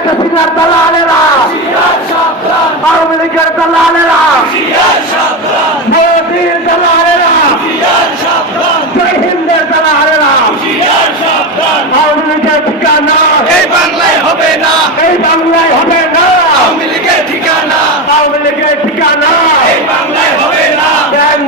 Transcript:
শেখ হাসিনার দালালেরা, আওয়ামী লীগের দালালেরা, মোদীর দালালেরা, জয় হিন্দের দালালেরা, আওয়ামী লীগের ঠিকানা এই বাংলায় হবে না, এই বাংলায় হবে না, আওয়ামী লীগের ঠিকানা আওয়ামী লীগের ঠিকানা এই বাংলায় হবে না। দেন